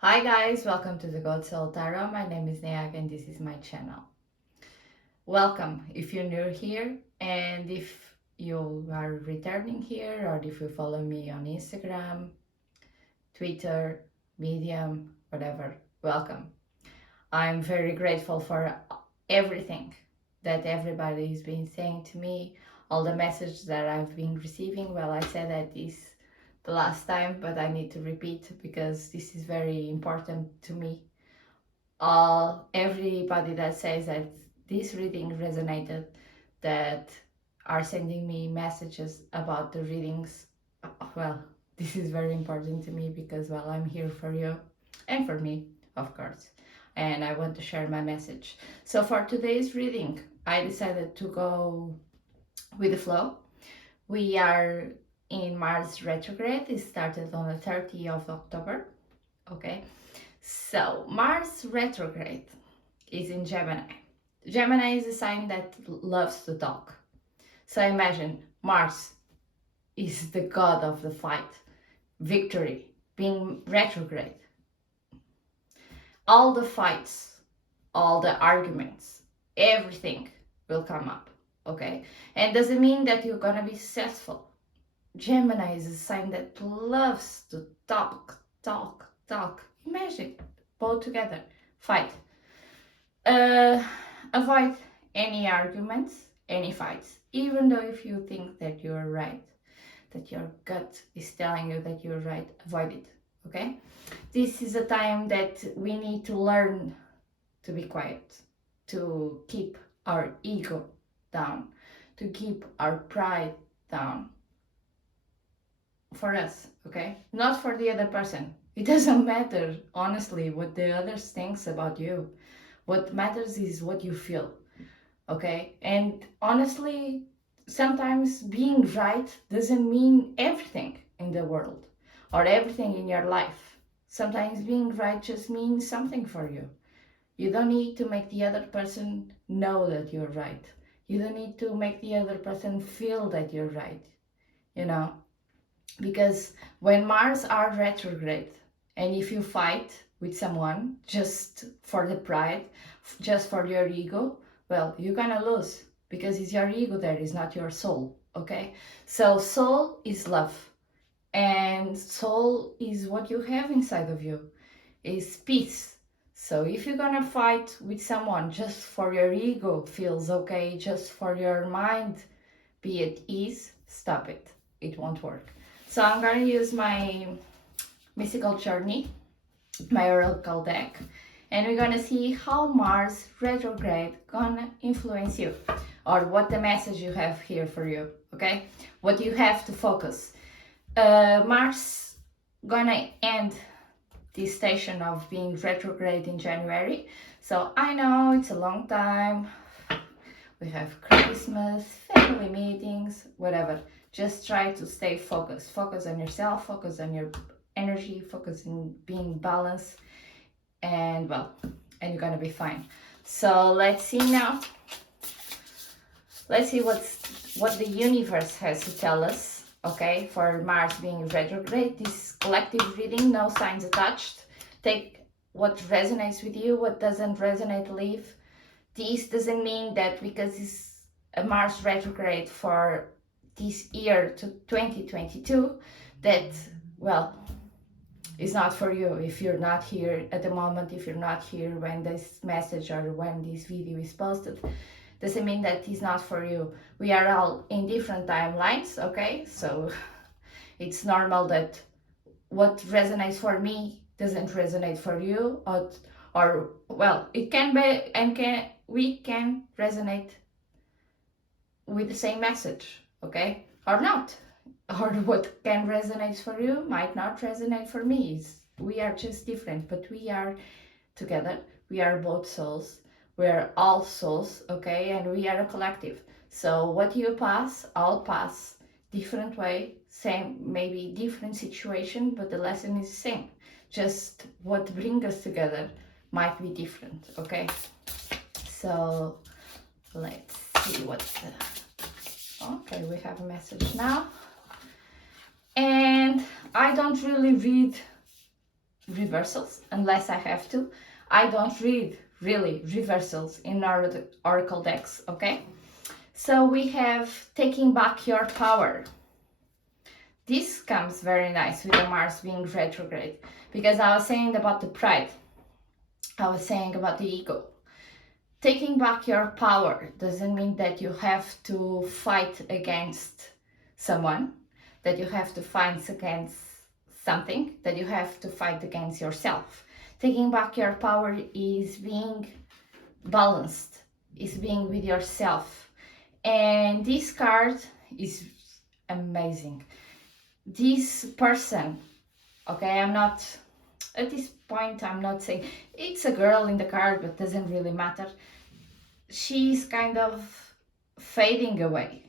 Hi guys, welcome to the God Soul Tarot. My name is Neag and this is my channel. Welcome if you're new here, and if you are returning here, or if you follow me on Instagram, Twitter, Medium, whatever, welcome. I'm very grateful for everything that everybody has been saying to me, all the messages that I've been receiving. Well, I said that this the last time, but I need to repeat because this is very important to me. Everybody that says that this reading resonated, that are sending me messages about the readings, well, this is very important to me because, well, I'm here for you and for me, of course, and I want to share my message. So for today's reading, I decided to go with the flow. We are in Mars retrograde. It started on the 30th of October. Okay, so Mars retrograde is in Gemini. Gemini is a sign that loves to talk. So imagine Mars is the god of the fight, victory, being retrograde. All the fights, all the arguments, everything will come up, okay? And doesn't mean that you're gonna be successful. Gemini is a sign that loves to talk, talk, talk. Imagine both together, fight. Avoid any arguments, any fights, even though if you think that you're right, that your gut is telling you that you're right, avoid it, okay? This is a time that we need to learn to be quiet, to keep our ego down, to keep our pride down for us, okay? Not for the other person. It doesn't matter, honestly, what the others thinks about you. What matters is what you feel, okay? And honestly, sometimes being right doesn't mean everything in the world or everything in your life. Sometimes being right just means something for you. You don't need to make the other person know that you're right. You don't need to make the other person feel that you're right, you know? Because when Mars are retrograde, and if you fight with someone just for the pride, just for your ego, well, you're gonna lose because it's your ego there, is not your soul, okay? So soul is love, and soul is what you have inside of you, is peace. So if you're gonna fight with someone just for your ego feels okay, just for your mind be at ease, stop it. It won't work. So I'm gonna use my mystical journey, my oracle deck, and we're gonna see how Mars retrograde gonna influence you, or what the message you have here for you, okay? What you have to focus. Mars gonna end this station of being retrograde in January. So I know it's a long time. We have Christmas, family meetings, whatever. Just try to stay focused. Focus on yourself, focus on your energy, focus on being balanced, and well, and you're gonna be fine. So let's see now. Let's see what the universe has to tell us, okay, for Mars being retrograde. This collective reading, no signs attached. Take what resonates with you, what doesn't resonate, leave. This doesn't mean that because it's a Mars retrograde for this year to 2022 that, well, it's not for you. If you're not here at the moment, if you're not here when this message or when this video is posted, doesn't mean that it's not for you. We are all in different timelines, okay? So it's normal that what resonates for me doesn't resonate for you, or well, it can be, and we can resonate with the same message, okay, or not, or what can resonate for you might not resonate for me. We are just different, but we are together. We are both souls. We are all souls, okay, and we are a collective. So what you pass, I'll pass. Different way, same, maybe different situation, but the lesson is the same. Just what brings us together might be different, okay? So let's see okay, we have a message now. And I don't really read reversals unless I have to. I don't read really reversals in our oracle decks, okay? So we have taking back your power. This comes very nice with the Mars being retrograde, because I was saying about the pride, I was saying about the ego. Taking back your power doesn't mean that you have to fight against someone, that you have to fight against something, that you have to fight against yourself. Taking back your power is being balanced, is being with yourself. And this card is amazing. This person, okay, I'm not, at this point, I'm not saying, it's a girl in the card, but doesn't really matter. She's kind of fading away.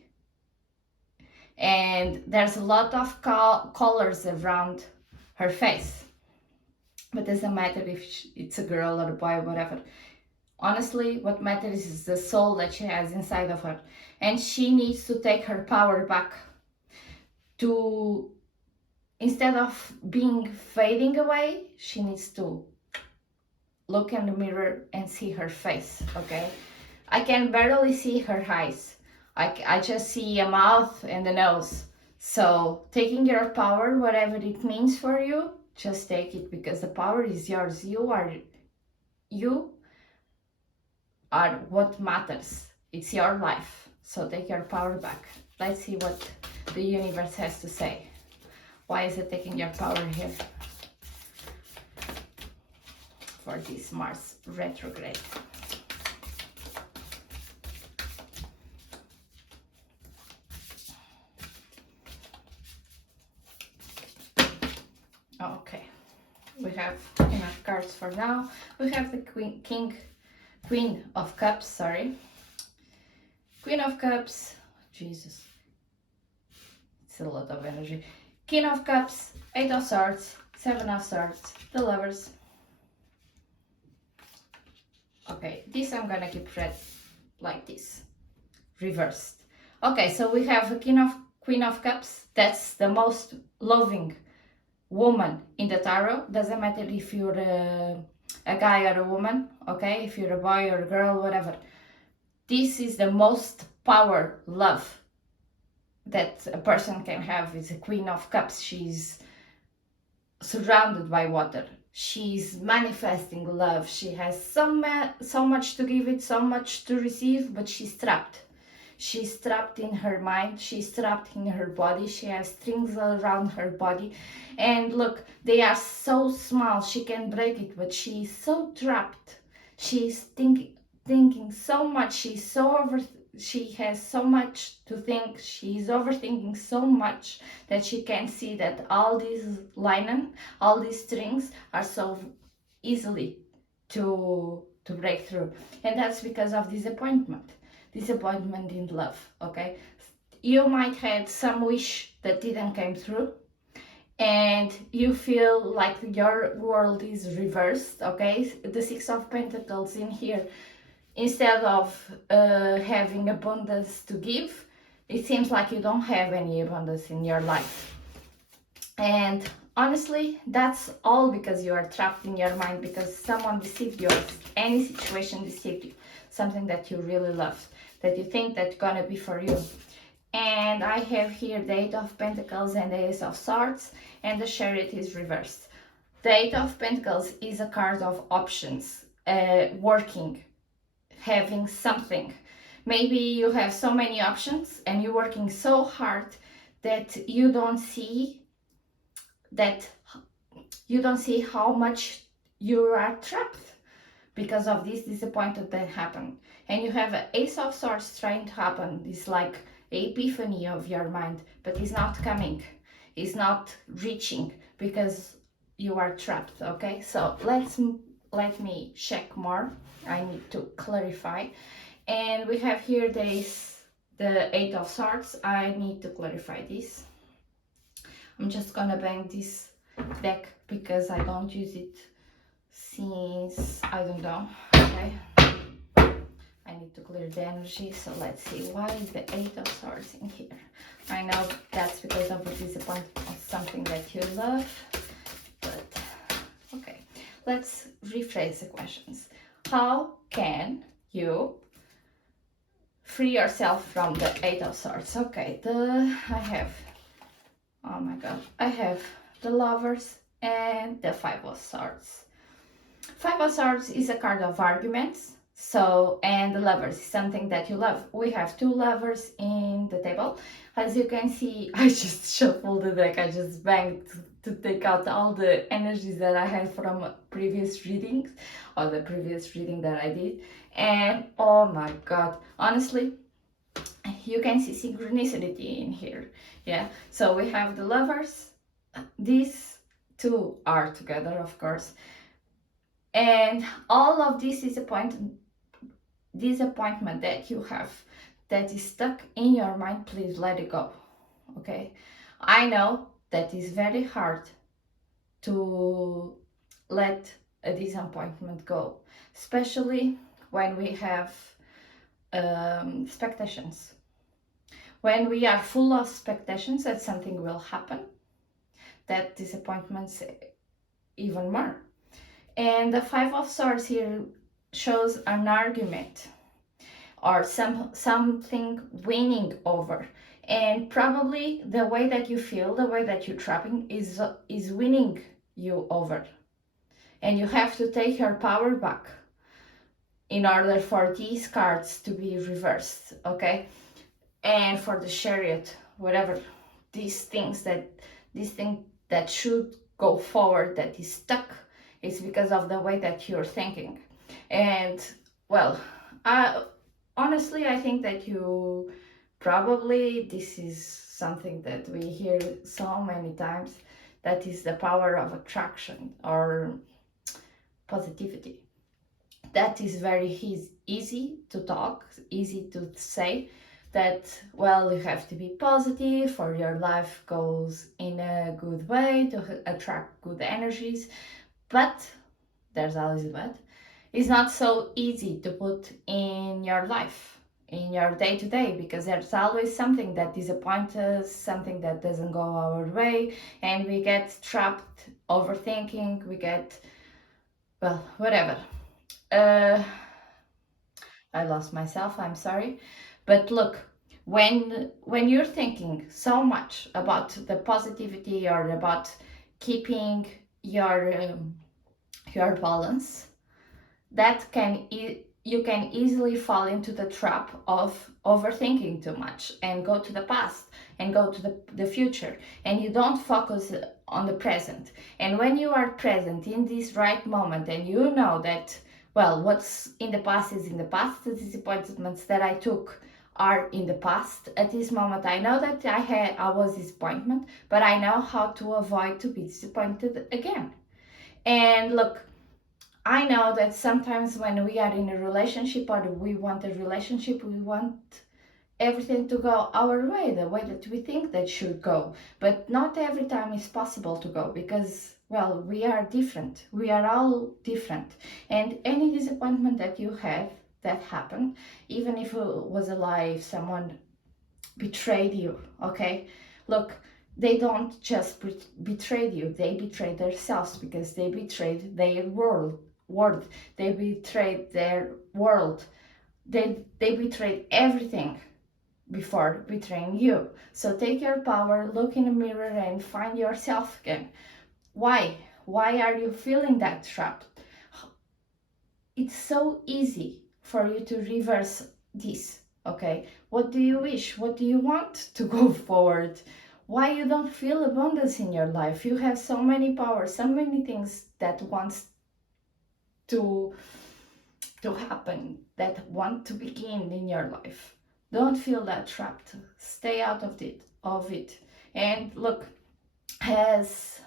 And there's a lot of colors around her face. But doesn't matter if it's a girl or a boy, whatever. Honestly, what matters is the soul that she has inside of her. And she needs to take her power back. To, instead of being fading away, she needs to look in the mirror and see her face, okay? I can barely see her eyes. I just see a mouth and a nose. So taking your power, whatever it means for you, just take it, because the power is yours. You are what matters. It's your life. So take your power back. Let's see what the universe has to say. Why is it taking your power here for this Mars retrograde? Okay, we have enough cards for now. We have the Queen of Cups, sorry. Queen of Cups, Jesus, it's a lot of energy. King of Cups, 8 of Swords, 7 of Swords, the Lovers. Okay, this I'm gonna keep read like this, reversed. Okay, so we have a Queen of Cups. That's the most loving woman in the tarot. Doesn't matter if you're a guy or a woman, okay? If you're a boy or a girl, whatever. This is the most power, love that a person can have, is a Queen of Cups. She's surrounded by water. She's manifesting love. She has so much to give it, so much to receive, but she's trapped. She's trapped in her mind. She's trapped in her body. She has strings around her body. And look, they are so small. She can break it, but she's so trapped. She's thinking so much. She has so much to think. She's overthinking so much that she can't see that all these linen, all these strings are so easily to break through. And that's because of disappointment in love, okay? You might have some wish that didn't come through, and you feel like your world is reversed, okay? The Six of Pentacles in here, instead of having abundance to give, it seems like you don't have any abundance in your life. And honestly, that's all because you are trapped in your mind, because someone deceived you, or any situation deceived you, something that you really loved, that you think that's gonna be for you. And I have here the Eight of Pentacles and the Ace of Swords, and the Chariot is reversed. The Eight of Pentacles is a card of options, working, having something. Maybe you have so many options and you're working so hard that you don't see how much you are trapped because of this disappointment that happened. And you have an Ace of Swords trying to happen. It's like an epiphany of your mind, but it's not coming. It's not reaching because you are trapped, okay? So let me check more. I need to clarify. And we have here the Eight of Swords. I need to clarify this. I'm just gonna bang this deck because I don't use it since, I don't know, okay? I need to clear the energy, so let's see. Why is the Eight of Swords in here? I know that's because of a disappointment of something that you love, but let's rephrase the questions. How can you free yourself from the Eight of Swords? Okay, oh my god, I have the Lovers and the Five of Swords. Five of Swords is a card of arguments. So, and the Lovers is something that you love. We have two Lovers in the table. As you can see, I just shuffled the deck. I just banged to take out all the energies that I had from previous readings, or the previous reading that I did. And oh my god, honestly, you can see synchronicity in here. Yeah, so we have the Lovers. These two are together, of course. And all of this disappointment that you have that is stuck in your mind, please let it go. Okay, I know that is very hard to let a disappointment go, especially when we have expectations. When we are full of expectations that something will happen, that disappointments even more. And the Five of Swords here shows an argument or something winning over. And probably the way that you feel, the way that you're trapping is winning you over. And you have to take your power back in order for these cards to be reversed, okay? And for the Chariot, whatever, this thing that should go forward that is stuck, it's because of the way that you're thinking. And well, honestly, I think that you probably, this is something that we hear so many times, that is the power of attraction or positivity. That is very easy to talk, easy to say, that, well, you have to be positive or your life goes in a good way to attract good energies. But there's always a but. It's not so easy to put in your life, in your day-to-day, because there's always something that disappoints us, something that doesn't go our way, and we get trapped overthinking, we get, well, whatever. I lost myself, I'm sorry. But look, when you're thinking so much about the positivity or about keeping your balance, that you can easily fall into the trap of overthinking too much and go to the past and go to the future, and you don't focus on the present. And when you are present in this right moment, and you know that, well, what's in the past is in the past, the disappointments that I took are in the past. At this moment, I know that I was disappointed, but I know how to avoid to be disappointed again. And look, I know that sometimes when we are in a relationship, or we want a relationship, we want everything to go our way, the way that we think that should go. But not every time is possible to go, because, well, we are different. We are all different. And any disappointment that you have that happened, even if it was a lie, if someone betrayed you, okay? Look, they don't just betray you, they betray themselves, because they betrayed their world. They betrayed their world. They betrayed everything before betraying you. So take your power, look in the mirror, and find yourself again. Why are you feeling that trapped? It's so easy for you to reverse this, okay? What do you wish? What do you want to go forward? Why you don't feel abundance in your life? You have so many powers, so many things that wants to happen, that want to begin in your life. Don't feel that trapped. Stay out of it. And look, as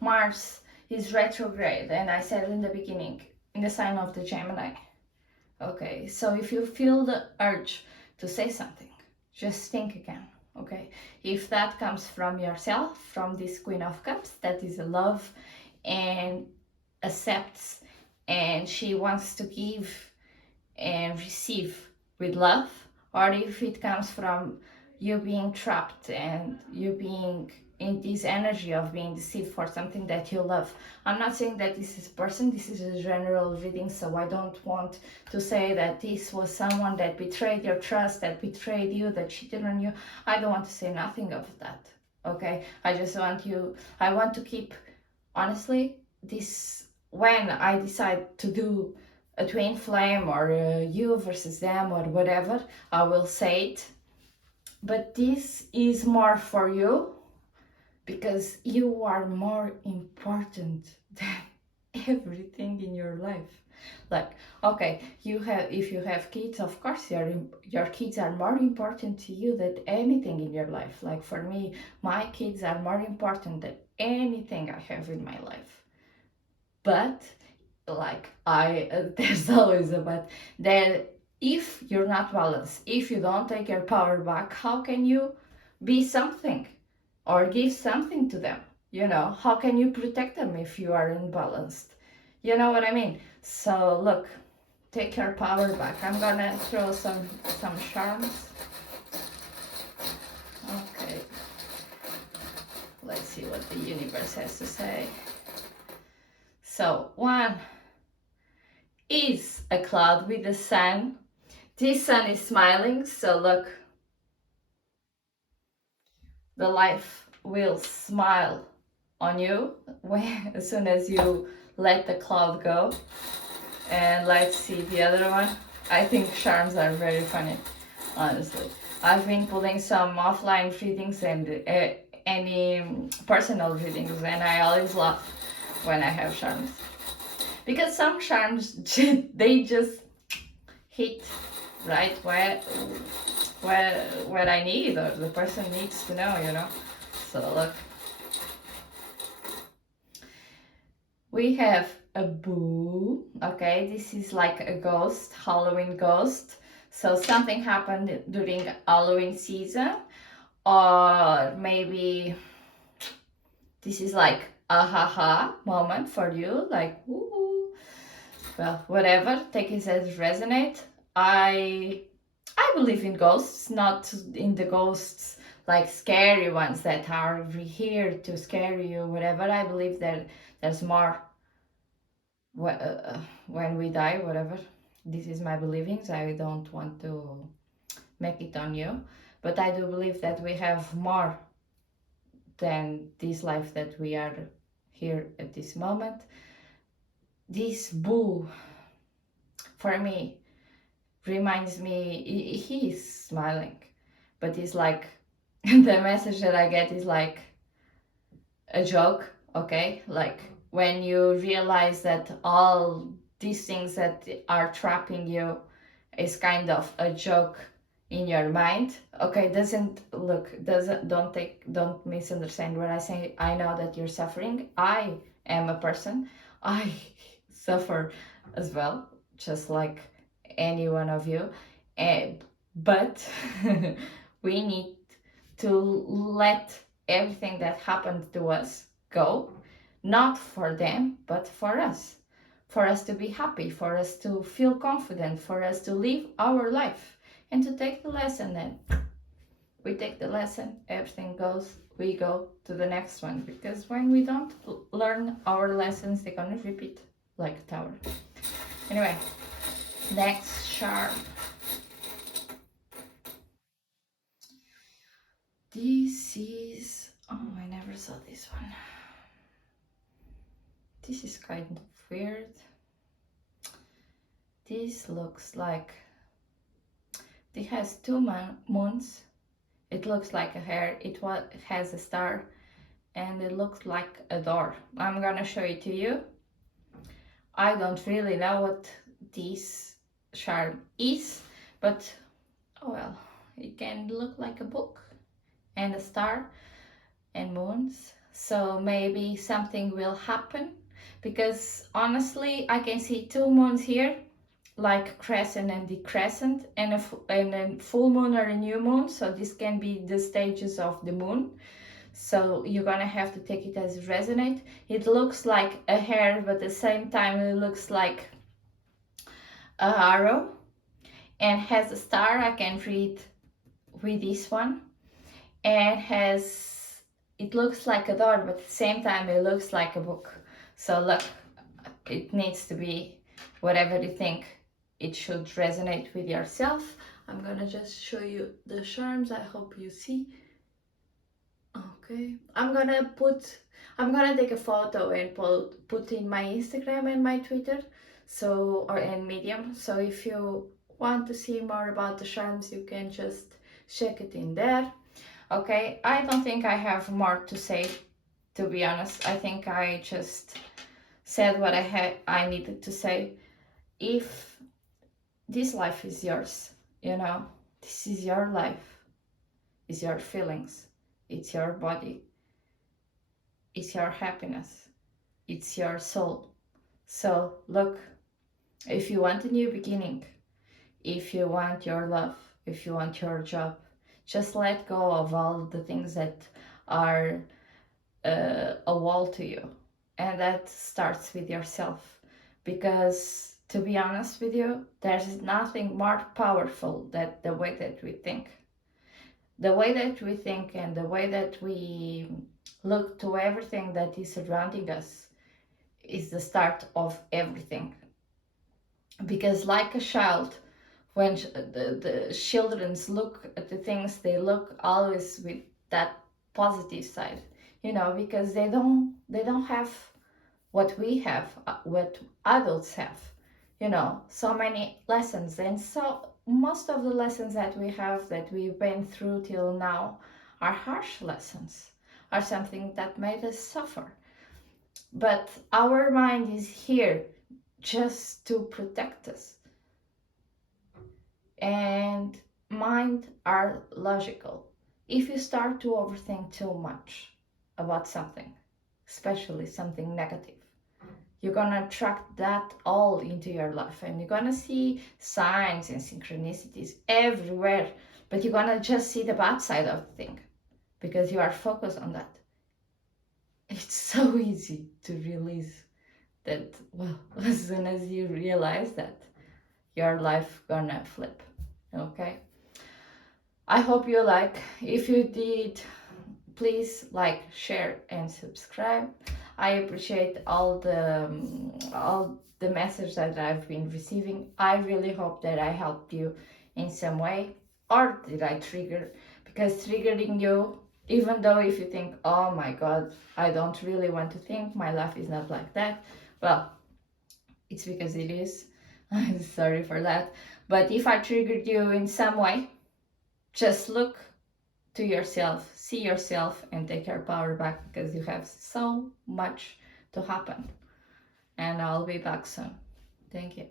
Mars is retrograde, and I said in the beginning, in the sign of the Gemini. Okay, so if you feel the urge to say something, just think again. Okay, if that comes from yourself, from this Queen of Cups, that is a love and accepts, and she wants to give and receive with love, or if it comes from you being trapped and you being in this energy of being deceived for something that you love. I'm not saying that this is a person, this is a general reading, so I don't want to say that this was someone that betrayed your trust, that betrayed you, that cheated on you. I don't want to say nothing of that, okay? I want to keep, honestly, this, when I decide to do a twin flame or you versus them or whatever, I will say it. But this is more for you, because you are more important than everything in your life. Like, okay, if you have kids, of course your kids are more important to you than anything in your life. Like for me, my kids are more important than anything I have in my life. But like there's always a but. That if you're not balanced, if you don't take your power back, how can you be something or give something to them? You know, how can you protect them if you are imbalanced? You know what I mean? So look, take your power back. I'm gonna throw some charms. Okay, let's see what the universe has to say. So one is a cloud with the sun. This sun is smiling, so look, the life will smile on you as soon as you let the cloud go. And let's see the other one. I think charms are very funny, honestly. I've been pulling some offline readings and any personal readings, and I always laugh when I have charms, because some charms they just hit right where I need, or the person needs to know, you know. So look, we have a boo. Okay, this is like a ghost, Halloween ghost. So something happened during Halloween season, or maybe this is like a haha moment for you, like woo. Well, whatever, take it as resonate. I believe in ghosts, not in the ghosts like scary ones that are here to scare you, whatever. I believe that there's more when we die, whatever. This is my believings. I don't want to make it on you, but I do believe that we have more than this life that we are here at this moment. This boo, for me, reminds me, he's smiling, but it's like the message that I get is like a joke, okay? Like when you realize that all these things that are trapping you is kind of a joke in your mind. Okay, don't misunderstand what I say. I know that you're suffering. I am a person. I suffer as well, just like any one of you. But we need to let everything that happened to us go, not for them, but for us to be happy, for us to feel confident, for us to live our life and to take the lesson. Then we take the lesson, everything goes, we go to the next one, because when we don't learn our lessons, they're gonna repeat like a tower. Anyway, next charm. This is, oh, I never saw this one. This is kind of weird. This looks like, it has two moons. It looks like a hair. It has a star, and it looks like a door. I'm gonna show it to you. I don't really know what this charm is, but oh well, it can look like a book and a star and moons. So maybe something will happen, because honestly I can see two moons here, like crescent and decrescent, and a full moon or a new moon. So this can be the stages of the moon. So you're gonna have to take it as resonate. It looks like a hair, but at the same time it looks like a arrow, and has a star. I can read with this one, and it looks like a door, but at the same time it looks like a book. So look, it needs to be whatever you think it should resonate with yourself. I'm gonna just show you the charms. I hope you see. Okay, I'm gonna take a photo and put in my Instagram and my Twitter, so, or in Medium. So if you want to see more about the charms, you can just check it in there. Okay, I don't think I have more to say, to be honest. I think I just said what I needed to say. If this life is yours, you know, this is your life, it's your feelings, it's your body, it's your happiness, it's your soul. So look, if you want a new beginning, if you want your love, if you want your job, just let go of all the things that are a wall to you. And that starts with yourself. Because to be honest with you, there's nothing more powerful than the way that we think. The way that we think and the way that we look to everything that is surrounding us is the start of everything. Because like a child, when the children look at the things, they look always with that positive side, you know, because they don't have what we have, what adults have, you know, so many lessons. And so most of the lessons that we have, that we went through till now, are harsh lessons, are something that made us suffer. But our mind is here just to protect us. And mind are logical. If you start to overthink too much about something, especially something negative, you're gonna attract that all into your life, and you're gonna see signs and synchronicities everywhere, but you're gonna just see the bad side of the thing because you are focused on that. It's so easy to release that. Well, as soon as you realize that, your life gonna flip. Okay, I hope you like. If you did, please like, share and subscribe. I appreciate all the messages that I've been receiving. I really hope that I helped you in some way, or did I trigger, because triggering you, even though if you think, oh my god, I don't really want to think, my life is not like that, well, it's because it is. I'm sorry for that. But if I triggered you in some way, just look to yourself, see yourself, and take your power back, because you have so much to happen. And I'll be back soon. Thank you.